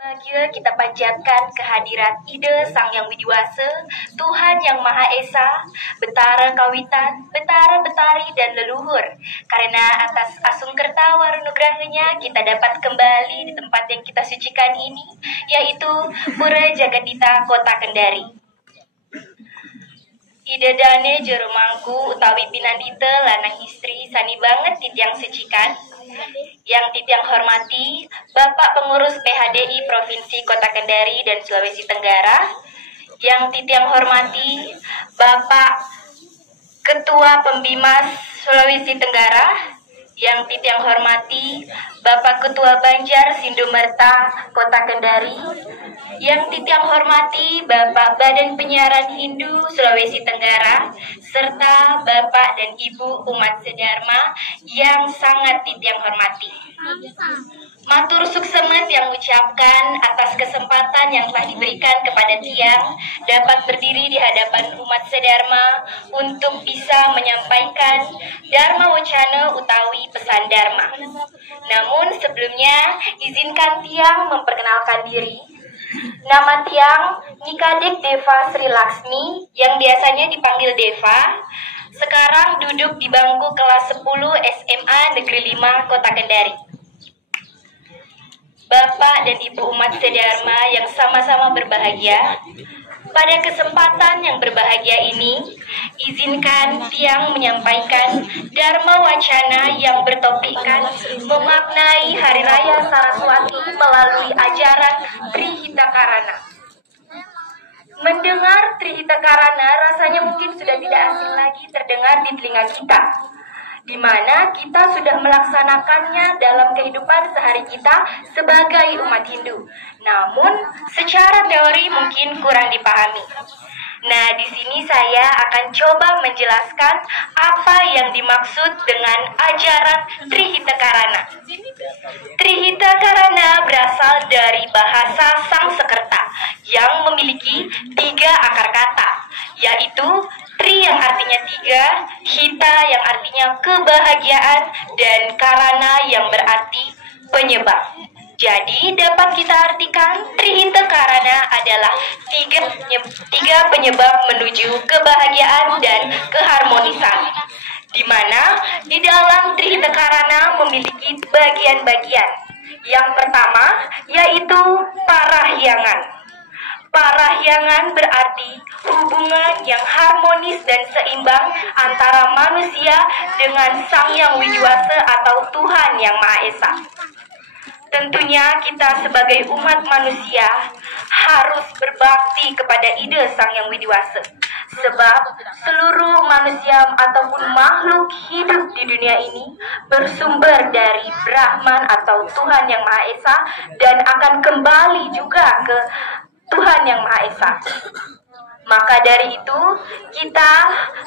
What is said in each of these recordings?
Bahagia kita panjatkan kehadirat Ide Sang Yang Widiwasa, Tuhan Yang Maha Esa, Betara Kawitan, Betara Betari dan Leluhur. Karena atas asung kerta warunugrahanya kita dapat kembali di tempat yang kita sucikan ini, yaitu Pura Jagadita, Kota Kendari. Ide dane jero mangku utawi pinandita lanang istri sani banget titiang sucikan. Yang titiang hormati Bapak Pengurus PHDI Provinsi Kota Kendari dan Sulawesi Tenggara. Yang titiang hormati Bapak Ketua Pembimas Sulawesi Tenggara. Yang titiang hormati Bapak Ketua Banjar Sindomerta Kota Kendari. Yang titiang hormati Bapak Badan Penyiaran Hindu Sulawesi Tenggara, serta Bapak dan Ibu umat sedharma yang sangat titiang hormati. Matur suksemet yang ucapkan atas kesempatan yang telah diberikan kepada tiang dapat berdiri di hadapan umat sedharma untuk bisa menyampaikan Dharma Wacana utawi pesan Dharma. Namun sebelumnya izinkan tiang memperkenalkan diri. Nama tiang Nikadik Deva Sri Laksmi yang biasanya dipanggil Deva. Sekarang duduk di bangku kelas 10 SMA Negeri 5 Kota Kendari. Bapak dan Ibu umat sedharma yang sama-sama berbahagia, pada kesempatan yang berbahagia ini, izinkan tiang menyampaikan Dharma Wacana yang bertopikkan memaknai Hari Raya Saraswati melalui ajaran Trihita Karana. Mendengar Trihita Karana rasanya mungkin sudah tidak asing lagi terdengar di telinga kita, di mana kita sudah melaksanakannya dalam kehidupan sehari kita sebagai umat Hindu. Namun, secara teori mungkin kurang dipahami. Nah, di sini saya akan coba menjelaskan apa yang dimaksud dengan ajaran Trihita Karana. Trihita Karana berasal dari bahasa Sangsekerta yang memiliki 3 akar kata, yaitu Tri yang artinya 3, Hita yang artinya kebahagiaan, dan Karana yang berarti penyebab. Jadi dapat kita artikan Trihita Karana adalah 3 penyebab menuju kebahagiaan dan keharmonisan. Di mana di dalam Trihita Karana memiliki bagian-bagian. Yang pertama yaitu parahyangan. Parahyangan berarti hubungan yang harmonis dan seimbang antara manusia dengan Sang Yang Widiwasa atau Tuhan Yang Maha Esa. Tentunya kita sebagai umat manusia harus berbakti kepada ide Sang Yang Widiwasa. Sebab seluruh manusia ataupun makhluk hidup di dunia ini bersumber dari Brahman atau Tuhan Yang Maha Esa dan akan kembali juga ke Tuhan Yang Maha Esa. Maka dari itu, kita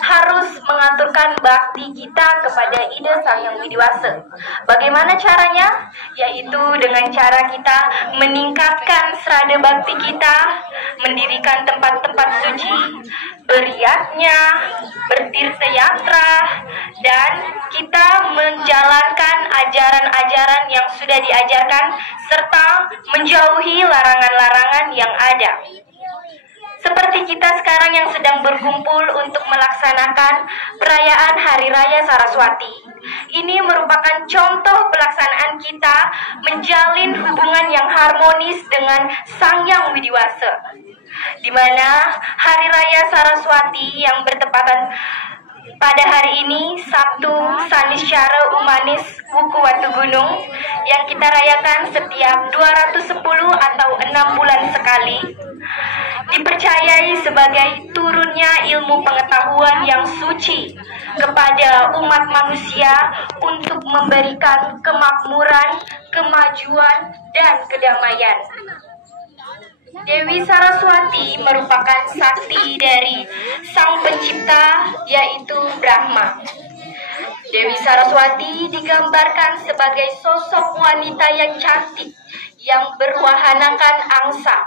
harus mengaturkan bakti kita kepada ide Sang Yang Widiwasa. Bagaimana caranya? Yaitu dengan cara kita meningkatkan serada bakti kita, mendirikan tempat-tempat suci, beriatnya, bertirta yatra, dan kita menjalankan ajaran-ajaran yang sudah diajarkan, serta menjauhi larangan-larangan yang ada. Seperti kita sekarang yang sedang berkumpul untuk melaksanakan perayaan Hari Raya Saraswati. Ini merupakan contoh pelaksanaan kita menjalin hubungan yang harmonis dengan Sang Yang Widiwasa. Di mana Hari Raya Saraswati yang bertepatan pada hari ini, Sabtu Saniscara Umanis Wuku Watu Gunung, yang kita rayakan setiap 210 atau 6 bulan sekali, dipercayai sebagai turunnya ilmu pengetahuan yang suci kepada umat manusia untuk memberikan kemakmuran, kemajuan, dan kedamaian. Dewi Saraswati merupakan sakti dari Sang Pencipta, yaitu Brahma. Dewi Saraswati digambarkan sebagai sosok wanita yang cantik, yang berwahanakan angsa,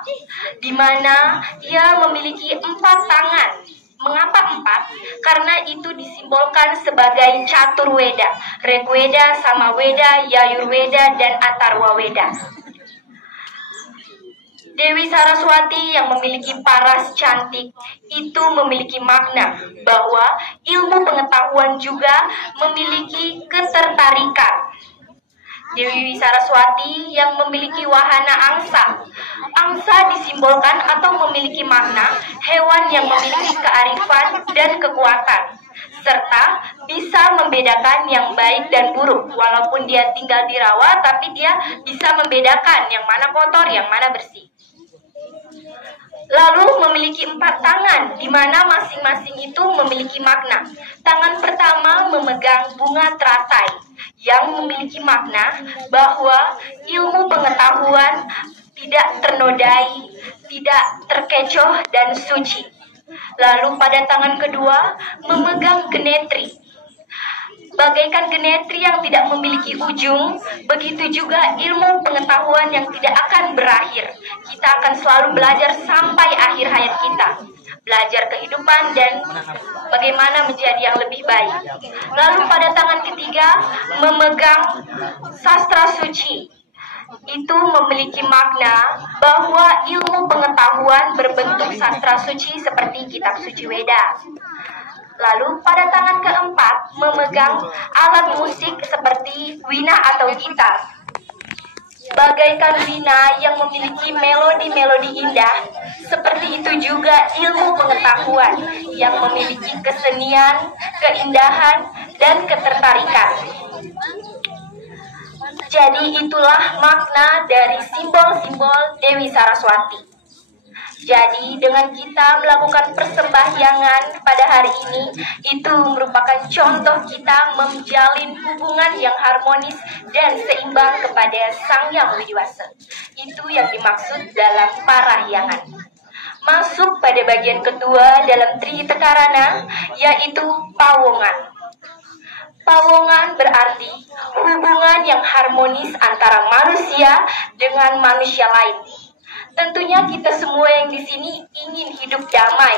di mana ia memiliki 4 tangan. Mengapa 4? Karena itu disimbolkan sebagai Caturweda, Rigweda, Samaweda, Yajurweda, dan Atharwaweda. Dewi Saraswati yang memiliki paras cantik itu memiliki makna bahwa ilmu pengetahuan juga memiliki ketertarikan. Dewi Saraswati yang memiliki wahana angsa. Angsa disimbolkan atau memiliki makna hewan yang memiliki kearifan dan kekuatan, serta bisa membedakan yang baik dan buruk. Walaupun dia tinggal di rawa, tapi dia bisa membedakan yang mana kotor, yang mana bersih. Lalu memiliki 4 tangan, di mana masing-masing itu memiliki makna. Tangan pertama memegang bunga teratai, yang memiliki makna bahwa ilmu pengetahuan tidak ternodai, tidak terkecoh, dan suci. Lalu pada tangan kedua memegang genetri. Bagaikan genetri yang tidak memiliki ujung, begitu juga ilmu pengetahuan yang tidak akan berakhir. Kita akan selalu belajar sampai akhir hayat kita. Belajar kehidupan dan bagaimana menjadi yang lebih baik. Lalu pada tangan ketiga memegang sastra suci. Itu memiliki makna bahwa ilmu pengetahuan berbentuk sastra suci seperti kitab suci Weda. Lalu pada tangan keempat memegang alat musik seperti wina atau gitar. Bagaikan wina yang memiliki melodi-melodi indah, seperti itu juga ilmu pengetahuan yang memiliki kesenian, keindahan, dan ketertarikan. Jadi itulah makna dari simbol-simbol Dewi Saraswati. Jadi dengan kita melakukan persembahyangan pada hari ini, itu merupakan contoh kita menjalin hubungan yang harmonis dan seimbang kepada Sang Hyang Widiwasa. Itu yang dimaksud dalam parahyangan. Masuk pada bagian kedua dalam Trihita-karana, yaitu pawongan. Pawongan berarti hubungan yang harmonis antara manusia dengan manusia lain. Tentunya kita semua yang di sini ingin hidup damai,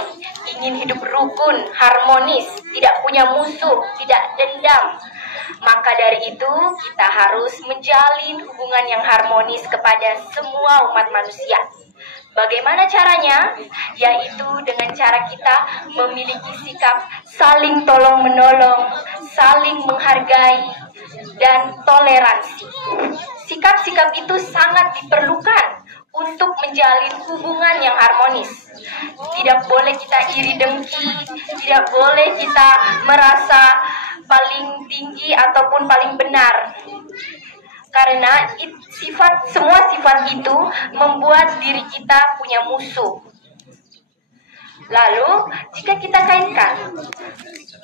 ingin hidup rukun, harmonis, tidak punya musuh, tidak dendam. Maka dari itu kita harus menjalin hubungan yang harmonis kepada semua umat manusia. Bagaimana caranya? Yaitu dengan cara kita memiliki sikap saling tolong-menolong, saling menghargai, dan toleransi. Sikap-sikap itu sangat diperlukan untuk menjalin hubungan yang harmonis. Tidak boleh kita iri dengki, tidak boleh kita merasa paling tinggi ataupun paling benar. Karena semua sifat itu membuat diri kita punya musuh. Lalu, jika kita kaitkan,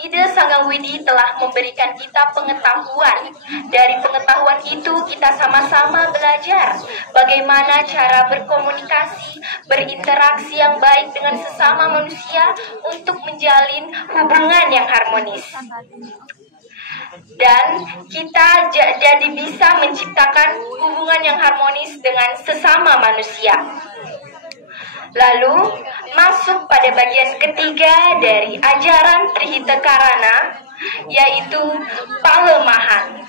Ida Sanggang Widi telah memberikan kita pengetahuan. Dari pengetahuan itu kita sama-sama belajar bagaimana cara berkomunikasi, berinteraksi yang baik dengan sesama manusia untuk menjalin hubungan yang harmonis. Dan kita jadi bisa menciptakan hubungan yang harmonis dengan sesama manusia. Lalu masuk pada bagian ketiga dari ajaran Trihita-karana, yaitu palemahan.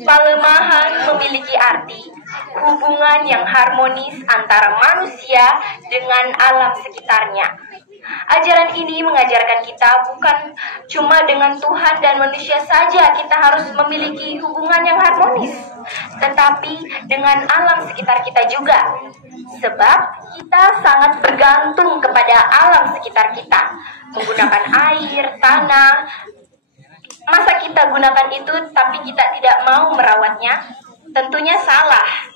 Palemahan memiliki arti hubungan yang harmonis antara manusia dengan alam sekitarnya. Ajaran ini mengajarkan kita bukan cuma dengan Tuhan dan manusia saja kita harus memiliki hubungan yang harmonis, tetapi dengan alam sekitar kita juga. Sebab kita sangat bergantung kepada alam sekitar kita, menggunakan air, tanah. Masa kita gunakan itu tapi kita tidak mau merawatnya? Tentunya salah.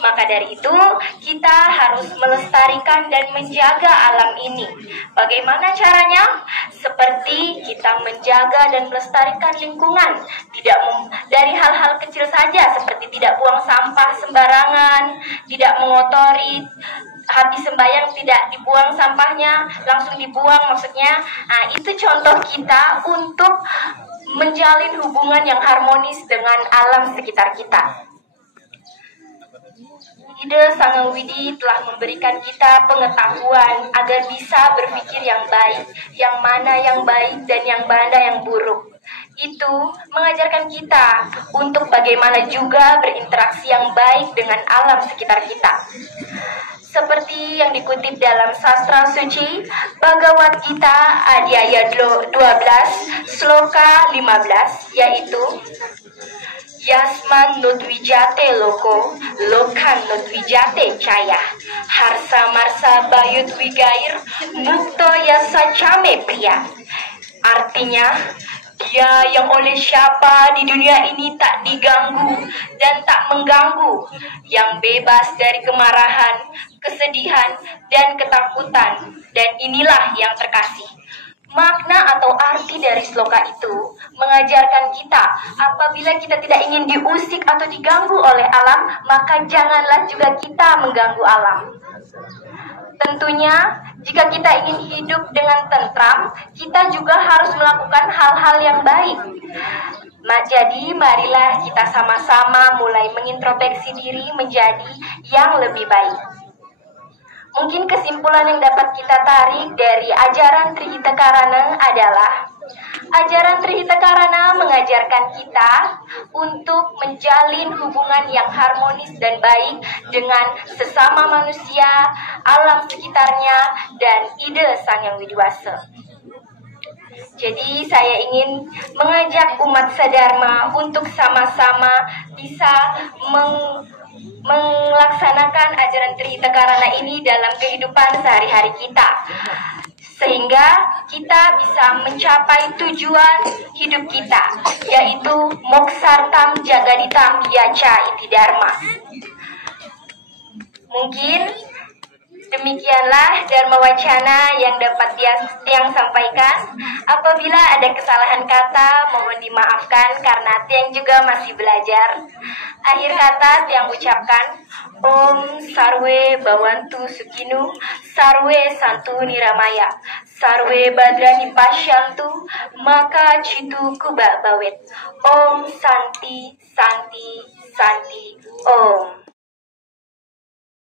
Maka dari itu, kita harus melestarikan dan menjaga alam ini. Bagaimana caranya? Seperti kita menjaga dan melestarikan lingkungan. Dari hal-hal kecil saja, seperti tidak buang sampah sembarangan, tidak mengotori, habis sembahyang tidak dibuang sampahnya, langsung dibuang maksudnya. Nah, itu contoh kita untuk menjalin hubungan yang harmonis dengan alam sekitar kita. Ida Sanggang Widi telah memberikan kita pengetahuan agar bisa berpikir yang baik, yang mana yang baik dan yang mana yang buruk. Itu mengajarkan kita untuk bagaimana juga berinteraksi yang baik dengan alam sekitar kita. Seperti yang dikutip dalam sastra suci Bhagavad Gita Adhyaya 12 Sloka 15, yaitu Yasman nudwijate loko, lokan nudwijate caya, harsa marsa bayut wigair, mukto yasa came pria. Artinya, dia yang oleh siapa di dunia ini tak diganggu dan tak mengganggu, yang bebas dari kemarahan, kesedihan, dan ketakutan, dan inilah yang terkasih. Makna atau arti dari sloka itu mengajarkan kita, apabila kita tidak ingin diusik atau diganggu oleh alam, maka janganlah juga kita mengganggu alam. Tentunya, jika kita ingin hidup dengan tentram, kita juga harus melakukan hal-hal yang baik. Jadi, marilah kita sama-sama mulai mengintrospeksi diri menjadi yang lebih baik. Mungkin kesimpulan yang dapat kita tarik dari ajaran Trihita Karana adalah ajaran Trihita Karana mengajarkan kita untuk menjalin hubungan yang harmonis dan baik dengan sesama manusia, alam sekitarnya, dan ide Sang Yang Widiwasa. Jadi saya ingin mengajak umat Sadharma untuk sama-sama bisa melaksanakan ajaran Trihita Karana ini dalam kehidupan sehari-hari kita, sehingga kita bisa mencapai tujuan hidup kita, yaitu moksartam jagaditam yaca iti dharma. Mungkin demikianlah Dharma Wacana yang dapat Tiang sampaikan. Apabila ada kesalahan kata, mohon dimaafkan karena Tiang juga masih belajar. Akhir kata Tiang ucapkan, Om Sarwe Bawantu Sukinu, Sarwe Santu Niramaya, Sarwe Badrani Pasyantu, Maka Citu Kuba Bawet. Om Santi, Santi, Santi, Om.